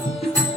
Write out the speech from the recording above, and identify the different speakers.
Speaker 1: Thank